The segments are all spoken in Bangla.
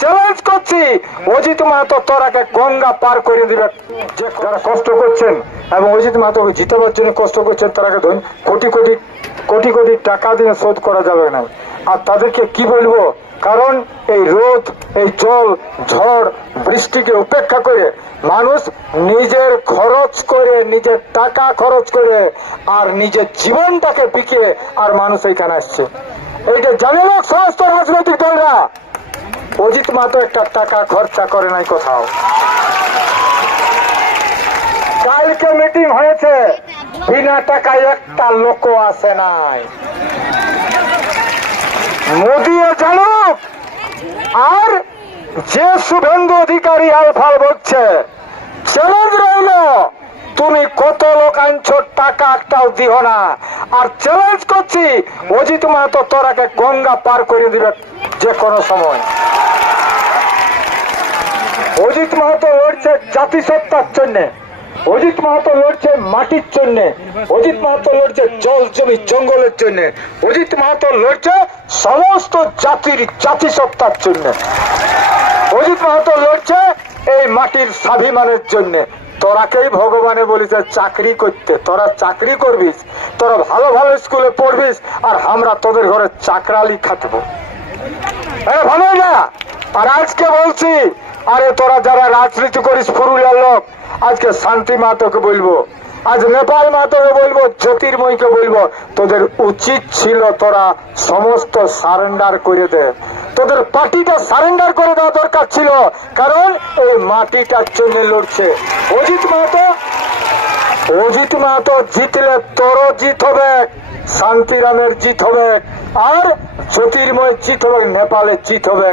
চ্যালেঞ্জ করছি। অজিত মাহাতো তোরাকে গঙ্গা পার করে দিবে। যারা কষ্ট করছেন এবং অজিত মাহাতো জিতাবার জন্য কষ্ট করছেন, তারাকে ধরুন কোটি কোটি কোটি কোটি টাকা দিয়ে শোধ করা যাবে না। আর তাদেরকে কি বলব? কারণ এই রোদ, এই জল, ঝড়, বৃষ্টিকে উপেক্ষা করে মানুষ নিজের খরচ করে, নিজের টাকা খরচ করে আর নিজের জীবনটাকে বিকে আর মানুষ এইখানে আসছে। এইটা জানে লোক সমস্ত রাজনৈতিক দলরা। অজিত মাত্র একটা টাকা খরচা করে নাই কোথাও। কালকে মিটিং হয়েছে, বিনা টাকায় একটা লোক আসে নাই। মোদিও জানুক, আর যে শুভেন্দু অধিকারী আলফাল বলছে, চ্যালেঞ্জ রইল, তুমি কত লোক আনছো, টাকা একটাও দিও না। আর চ্যালেঞ্জ করছি, অজিত মাহাতো তোরাকে গঙ্গা পার করে দিবে যে কোনো সময়। অজিত মাহাতো লড়ছে জাতিসত্তার জন্য, অজিত মাহাতো লড়ছে মাটির জন্য, অজিত মাহাতো লড়ছে জল জমি জঙ্গলের জন্য, অজিত মাহাতো লড়ছে সমস্ত জাতির জাতিসত্তার জন্য। অজিত মাহাতো লড়ছে এই মাটির স্বাভিমানের জন্য। তোরাকেই ভগবানে বলিছে, চাকরি করতে, তোরা চাকরি করবিস, তোরা ভালো ভালো স্কুলে পড়বিস, আর আমরা তোদের ঘরে চাকরালি খাটবো। ভালো না? আর আজকে বলছি, আরে তোরা যারা রাজনীতি করিস, পুরুলিয়ার লোক, আজকে শান্তি মাতকে বলব। আজ নেপাল মাতকে বলব, জ্যোতির্ময়কে বলব, তোদের উচিত ছিল তোরা সমস্ত সারেন্ডার করে দে। তোদের পার্টিটা সারেন্ডার করে দেওয়া দরকার ছিল, কারণ এই মাটিটার জন্য লড়ছে। অজিত মাহাতো অজিত মাহাতো জিতলে তোরও জিত হবে, শান্তিরামের জিত হবে। আর জ্যোতির্ময় জিত হবে নেপালের জিত হবে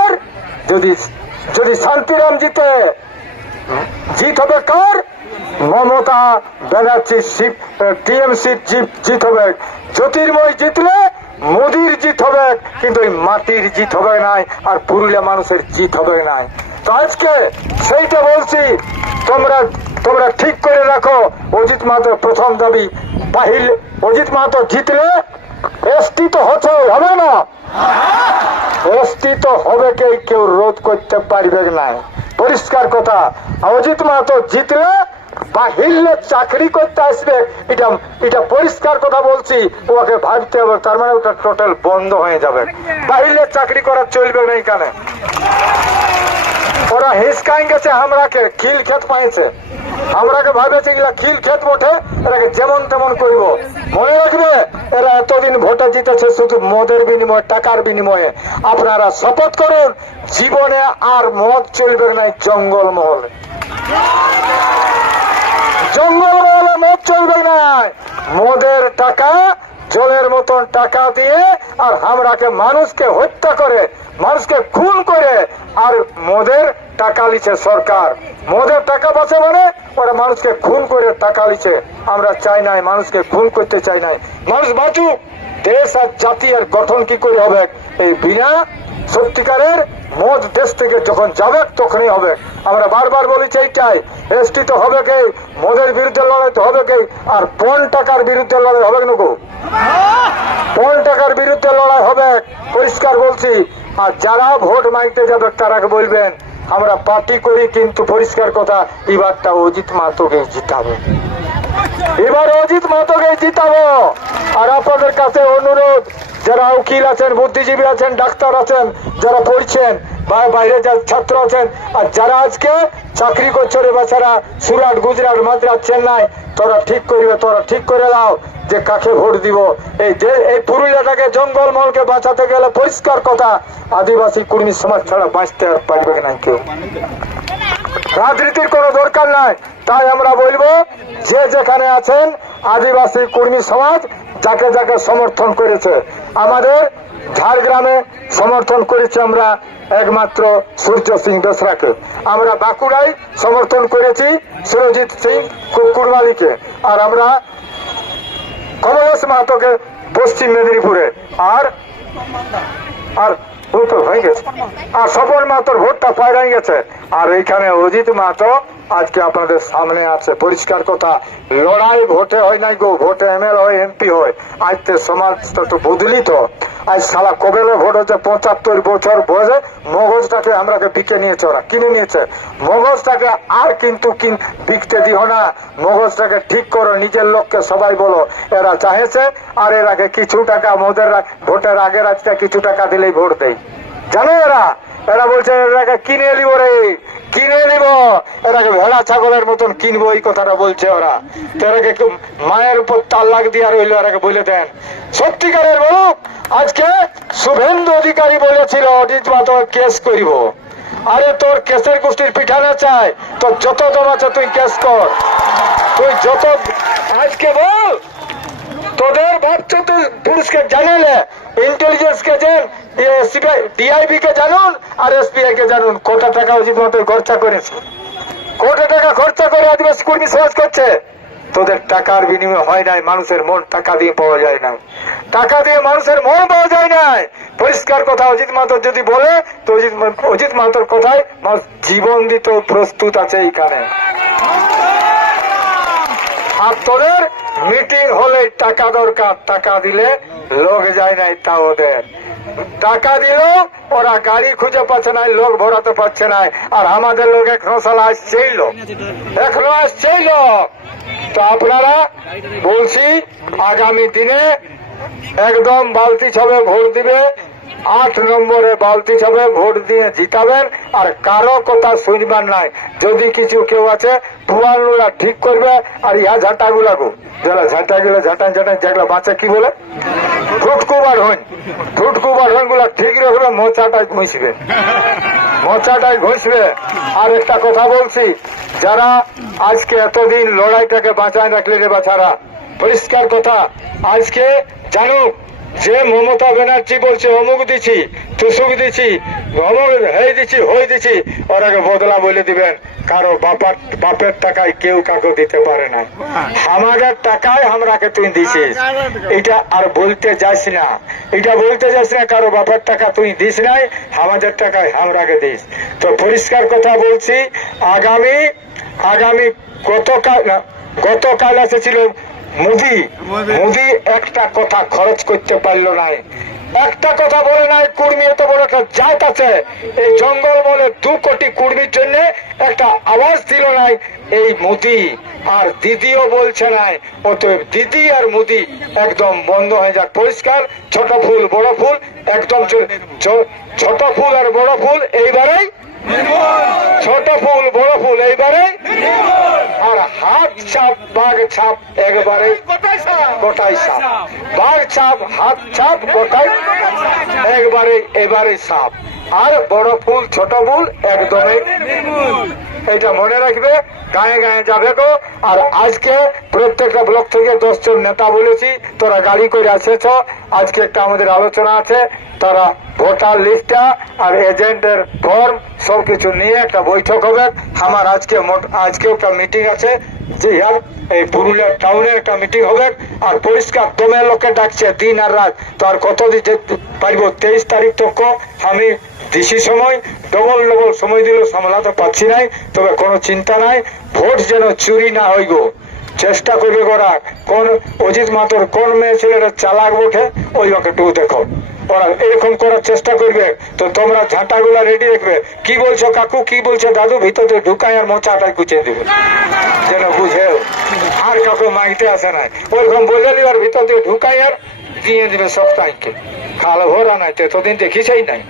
আর যদি যদি শান্তিরাম জিতে, জিত হবে কার? মমতা ব্যানার্জি টিএমসি জিত হবে। জ্যোতির্ময় জিতলে মোদির জিত হবে, কিন্তু মাটির জিত হবে নাই, আর পুরুলিয়া মানুষের জিত হবে নাই। তো আজকে সেইটা বলছি, তোমরা তোমরা ঠিক করে রাখো। অজিত মাহাতোর প্রথম দাবি বাহিল অজিত মাহাতো জিতলে এসটি তো হচ্ছে হবে না। এসটি তো হবে কে কেউ রোধ করতে পারবে না। পরিষ্কার কথা, অজিত মাহাতো জিতলে বাহিল্যে চাকরি করতে আসবে, এটা এটা পরিষ্কার কথা বলছি, ওকে ভাবতে হবে, তার মানে ওটা টোটাল বন্ধ হয়ে যাবে। বাহিল্যে চাকরি করা চলবে না এখানে। ওরা হিসকাই গেছে আমরাকে, খিল খেত পাইছে আমরাকে ভাবেছে এগুলা খিল খেত বটে, এটাকে যেমন তেমন করব। মনে রাখবে জিতেছে শুধু মদের বিনিময়ে, টাকার বিনিময়ে। আপনারা শপথ করুন, জীবনে আর মদ চলবে না জঙ্গল মহলে জঙ্গল মহলে মদ চলবে না। মদের টাকা, জলের মতন টাকা দিয়ে আর আমরাকে মানুষকে হত্যা করে, মানুষকে খুন করে, আর মদের টাকা লিছে সরকার। মদের টাকা বাঁচে মানে ওরা মানুষকে খুন করে টাকা লিছে। আমরা চাই নাই মানুষকে খুন করতে চাই নাই মানুষ বাঁচুক। দেশ আর জাতি আর গঠন কি করে হবে? এই বিনা সত্যিকারের মদ দেশ থেকে যখন যাবে, তখনই হবে। আমরা বারবার বলেছি এইটাই। এসটি তো হবে কে? মদের বিরুদ্ধে লড়াই তো হবে কে? আর পণ টাকার বিরুদ্ধে লড়াই হবে না গো? পণ টাকার বিরুদ্ধে লড়াই হবে, পরিষ্কার বলছি। আর যারা ভোট মাইতে যাবে, তারা বলবেন? আমরা পার্টি করি, কিন্তু পরিষ্কার কথা, এবারটা অজিত মাহাতোকে জিতাবে। এবার অজিত মাহাতোকে জিতাবো। আর আপনাদের কাছে অনুরোধ, যারা উকিল আছেন, বুদ্ধিজীবী আছেন, ডাক্তার আছেন, যারা পড়ছেন বা বাইরে ছাত্র আছেন, আর যারা আজকে চাকরি করছে রে বাচ্চারা সুরাট, গুজরাট মাদ্রাস চেন্নাই, তোরা ঠিক করিবে, তোরা ঠিক করে দাও যে কাকে ভোট দিব। এই যে, এই পুরুলিয়াটাকে, জঙ্গলমহলকে বাঁচাতে গেলে পরিষ্কার কথা, আদিবাসী কুর্মী সমাজ ছাড়া বাঁচতে পারবে না কেউ। রাজনীতির কোনো দরকার নাই। তাই আমরা বলব, যে যেখানে আছেন আদিবাসী কর্মী সমাজ, যাকে যাকে সমর্থন করেছে। আমাদের ঝাড়গ্রামে সমর্থন করেছি আমরা একমাত্র সূর্য সিং বেসরাকে আমরা বাঁকুড়ায় সমর্থন করেছি সুরজিৎ সিং কুরমালিকে আর আমরা কমলেশ মাহাতোকে পশ্চিম মেদিনীপুরে। আর আর ও তো হয়ে গেছে। আর সফল মাহাতোর ভোটটা পায়রাই গেছে। আর এইখানে অজিত মাহাতো আজকে আপনাদের সামনে আছে। পরিষ্কার কথা, লড়াই ভোটে হয় নাই গো, ভোটে এমএল হয় এমপি হয়। আজ তো সমাজটা তো বদলি তো আজ সালা কবেলে ভোট হচ্ছে পঁচাত্তর বছর বয়সে, মগজটাকে আমরাকে বিকে নিয়েছে ওরা, কিনে নিয়েছে। মগজটাকে আর কিন্তু কিন বিকতে দিও না। মগজটাকে ঠিক করো, নিজের লোককে সবাই বলো, এরা চাহেছে, আর এর আগে কিছু টাকা মোদের ভোটের আগের আজকে কিছু টাকা দিলেই ভোট দেয়। জানো এরা? এরা বলছে, এরাকে কিনে নিব রে, কিনে নিব। এরাকে ভেড়া, ছাগলের মতন কিনবো, এই কথাটা বলছে ওরা। এরাকে কেউ মায়ের উপর তাল্লাক দিয়া রইল, এরাকে বলে দেন, সত্যিকারের বলুক, আজকে শুভেন্দু অধিকারী বলেছিল, অজিত মাতর কেস করিব। আরে তোর কেসের গোষ্ঠীর পিঠানে চাই, তোর যত দম আছে তুই কেস কর। তুই যত, আজকে বল, তোদের ভাবছ তুই পুলিশকে জানালে ইন্টেলিজেন্স কে জান ডিআইবি কে জানুন আর এসবিআই কে জানুন। টাকা খরচা করেছে টাকা খরচা করে আদিবাসী কর্মী করছে। তোদের টাকার হয় নাই, মানুষের মন টাকা দিয়ে পাওয়া যায় না টাকা দিয়ে মানুষের মন পাওয়া যায় না পরিষ্কার কথা, অজিত মাতর যদি বলে, তো অজিত অজিত মাতর কথায় জীবন দিতে প্রস্তুত আছে এইখানে। আর তোদের মিটিং হলে টাকা দরকার, টাকা দিলে লোক যায় নাই তা ওদের টাকা দিল, ওরা গাড়ি খুঁজে পাচ্ছে না লোক ভরাতে পারছে না আর আমাদের লোক এখনও সালা আসছেই লোক। এখনও আসছেই লোক। তো আপনারা বলছি, আগামী দিনে একদম বালতি ছবে ভোট দিবে আট নম্বরে বালতি ছবে, ভোট দিয়ে জিতাবেন, আর কারও কথা শুনবার নাই। যদি কিছু কেউ আছে পুয়ানুরা ঠিক করবে, আর ইহা ঝাঁটা গুলাগো যারা ঝাঁটা গুলো ঝাঁটান ঝাঁটান যেগুলো বাঁচে, কি বলে? ফুটকুবার হইন। ফুটকুবার হইনগুলা ঠিক রাখবে মোচাটাই ঘুষবে। মোচাটাই ঘুষবে। আর একটা কথা বলছি, যারা আজকে এতদিন লড়াইটাকে বাঁচায় রাখলে রে বাছারা, পরিষ্কার কথা। আজকে জানুক যে মমতা ব্যানার্জি বলছে, অমুক দিছি, তুসুক দিছি, অমুক হয়ে দিছি হয়ে দিছি ওরাকে বদলা বলে দিবেন। কারও বাপার, বাপের টাকায় কেউ কাকু দিতে পারে না। আমাদের টাকায় আমরাকে তুই দিছিস। এটা আর বলতে যাস না। এটা বলতে যাস না, কারও বাপের টাকা তুই দিস নাই, আমাদের টাকায় আমরাকে দিস। তো পরিষ্কার কথা বলছি, আগামী আগামী গতকাল গতকাল এসেছিল মোদি মোদি। একটা কথা খরচ করতে পারল নাই। একটা কথা বলে নাই কুর্মি এত বড় একটা জাত আছে। এই জঙ্গল বলে দু কোটি কুর্মির জন্য একটা আওয়াজ দিল নাই এই মোদি। আর দিদিও বলছে নাই অতএব দিদি আর মোদি একদম বন্ধ হয়ে যাক। পরিষ্কার ছোট ফুল বড় ফুল একদম ছোট ফুল আর বড় ফুল এইবারেই ছোট ফুল বড় ফুল এইবারে আর ছাপ বাঘ ছাপ একবারে গোটাই সাপ বাঘ ছাপ হাত ছাপ গোটাই একবারে এবারে সাপ আর বড় ফুল ছোট ফুল একদমই এটা মনে রাখবে, গায়ে গায়ে যাবে গো। আর আজকে প্রত্যেকটা ব্লক থেকে দশজন নেতা বলেছি, তোরা গাড়ি করে আসেছ আজকে একটা আমাদের আলোচনা আছে, তারা ভোটার লিস্টটা আর এজেন্টের ফর্ম সবকিছু নিয়ে একটা বৈঠক হবে। আমার আজকে আজকে একটা মিটিং আছে। যে ইয়ার এই পুরুলিয়া টাউনে একটা মিটিং হবে। আর পরিষ্কার দমে লোকে ডাকছে দিন আর রাত। তো আর কতদিন পারব, তেইশ তারিখ তক আমি দিছি সময়, ডবল ডবল সময় দিলেও সামলাতে পারছি নাই, তবে কোনো চিন্তা নাই, ভোট যেন চুরি না হই গো। চেষ্টা করবে ওরা কোন অজিত মাতর কোন মেয়ে ছেলেরা চালাক ওঠে ওই একটু দেখো। ওরা এরকম করার চেষ্টা করবে, তো তোমরা ঝাঁটাগুলা রেডি রাখবে। কি বলছো কাকু, কি বলছো দাদু? ভিতরে ঢুকাই আর মোচাটাই কুচিয়ে দিবে। যেন বুঝে আর কাকু মাইতে আসে নাই। ওরকম বলে নিবার ভিতর দিয়ে ঢুকাই আর দিয়ে দিবে সপ্তাহকে খাল ভরা নাই তো এতদিন দেখিসই নাই।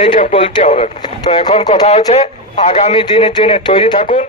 এইটা বলতে হবে। তো এখন কথা হচ্ছে, আগামী দিনের জন্য তৈরি থাকুন।